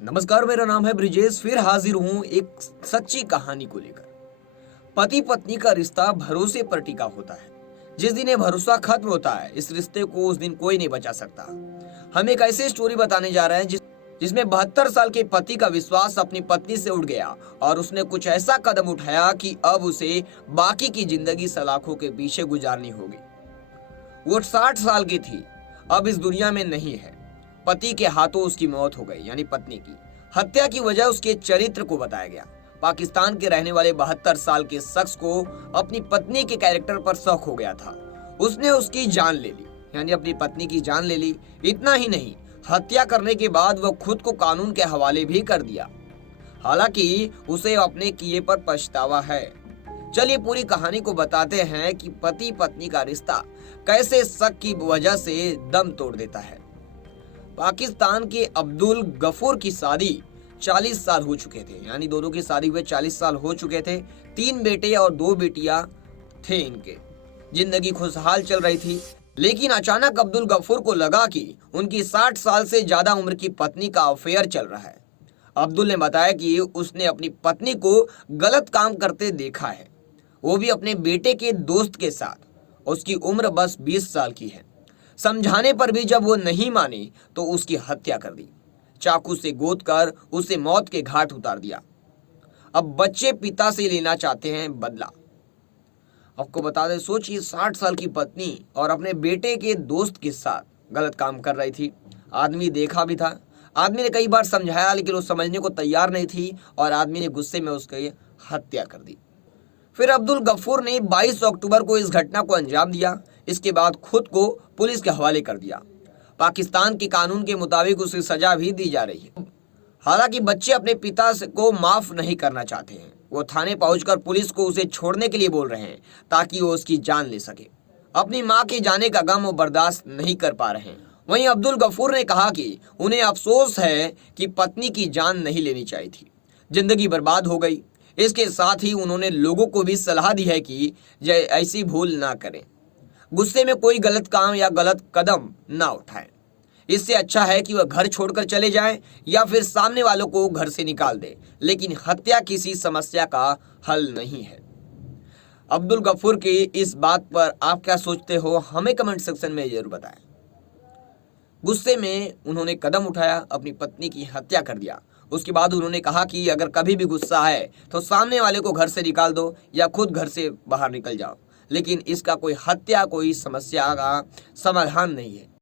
नमस्कार, मेरा नाम है ब्रिजेश। फिर हाजिर हूँ एक सच्ची कहानी को लेकर। पति पत्नी का रिश्ता भरोसे पर टिका होता है। जिस दिन ये भरोसा खत्म होता है, इस रिश्ते को उस दिन कोई नहीं बचा सकता। हम एक ऐसी स्टोरी बताने जा रहे हैं जिसमें 72 साल के पति का विश्वास अपनी पत्नी से उठ गया और उसने कुछ ऐसा कदम उठाया कि अब उसे बाकी की जिंदगी सलाखों के पीछे गुजारनी होगी। वो 60 साल की थी, अब इस दुनिया में नहीं है। पति के हाथों उसकी मौत हो गई, यानी पत्नी की हत्या की वजह उसके चरित्र को बताया गया। पाकिस्तान के रहने वाले 72 साल के शख्स को अपनी पत्नी के कैरेक्टर पर शक हो गया था। उसने उसकी जान ले ली, यानी अपनी पत्नी की जान ले ली। इतना ही नहीं, हत्या करने के बाद वह खुद को कानून के हवाले भी कर दिया। हालांकि उसे अपने किए पर पछतावा है। चलिए पूरी कहानी को बताते हैं कि पति पत्नी का रिश्ता कैसे शक की वजह से दम तोड़ देता है। पाकिस्तान के अब्दुल गफूर की शादी 40 साल हो चुके थे, यानी दोनों की शादी हुए 40 साल हो चुके थे। 3 बेटे और 2 बेटियां थे इनके। जिंदगी खुशहाल चल रही थी, लेकिन अचानक अब्दुल गफूर को लगा कि उनकी 60 साल से ज्यादा उम्र की पत्नी का अफेयर चल रहा है। अब्दुल ने बताया कि उसने अपनी पत्नी को गलत काम करते देखा है, वो भी अपने बेटे के दोस्त के साथ। उसकी उम्र बस 20 साल की है। समझाने पर भी जब वो नहीं मानी तो उसकी हत्या कर दी। चाकू से गोद कर उसे मौत के घाट उतार दिया। अब बच्चे पिता से लेना चाहते हैं बदला। आपको बता दें, सोचिए 60 साल की पत्नी और अपने बेटे के दोस्त के साथ गलत काम कर रही थी। आदमी देखा भी था, आदमी ने कई बार समझाया, लेकिन वो समझने को तैयार नहीं थी और आदमी ने गुस्से में उसकी हत्या कर दी। फिर अब्दुल गफूर ने 22 अक्टूबर को इस घटना को अंजाम दिया। इसके बाद खुद को पुलिस के हवाले कर दिया। पाकिस्तान के कानून के मुताबिक उसे सजा भी दी जा रही है। हालांकि बच्चे अपने पिता को माफ नहीं करना चाहते हैं। वो थाने पहुंचकर पुलिस को उसे छोड़ने के लिए बोल रहे हैं ताकि वो उसकी जान ले सके। अपनी मां के जाने का गम वो बर्दाश्त नहीं कर पा रहे हैं। वहीं अब्दुल गफूर ने कहा कि उन्हें अफसोस है कि पत्नी की जान नहीं लेनी चाहिए थी, जिंदगी बर्बाद हो गई। इसके साथ ही उन्होंने लोगों को भी सलाह दी है कि ऐसी भूल ना करें, गुस्से में कोई गलत काम या गलत कदम ना उठाएं। इससे अच्छा है कि वह घर छोड़कर चले जाएं या फिर सामने वालों को घर से निकाल दे, लेकिन हत्या किसी समस्या का हल नहीं है। अब्दुल गफूर की इस बात पर आप क्या सोचते हो, हमें कमेंट सेक्शन में जरूर बताएं। गुस्से में उन्होंने कदम उठाया, अपनी पत्नी की हत्या कर दिया। उसके बाद उन्होंने कहा कि अगर कभी भी गुस्सा आए तो सामने वाले को घर से निकाल दो या खुद घर से बाहर निकल जाओ, लेकिन इसका कोई हत्या, कोई समस्या का समाधान नहीं है।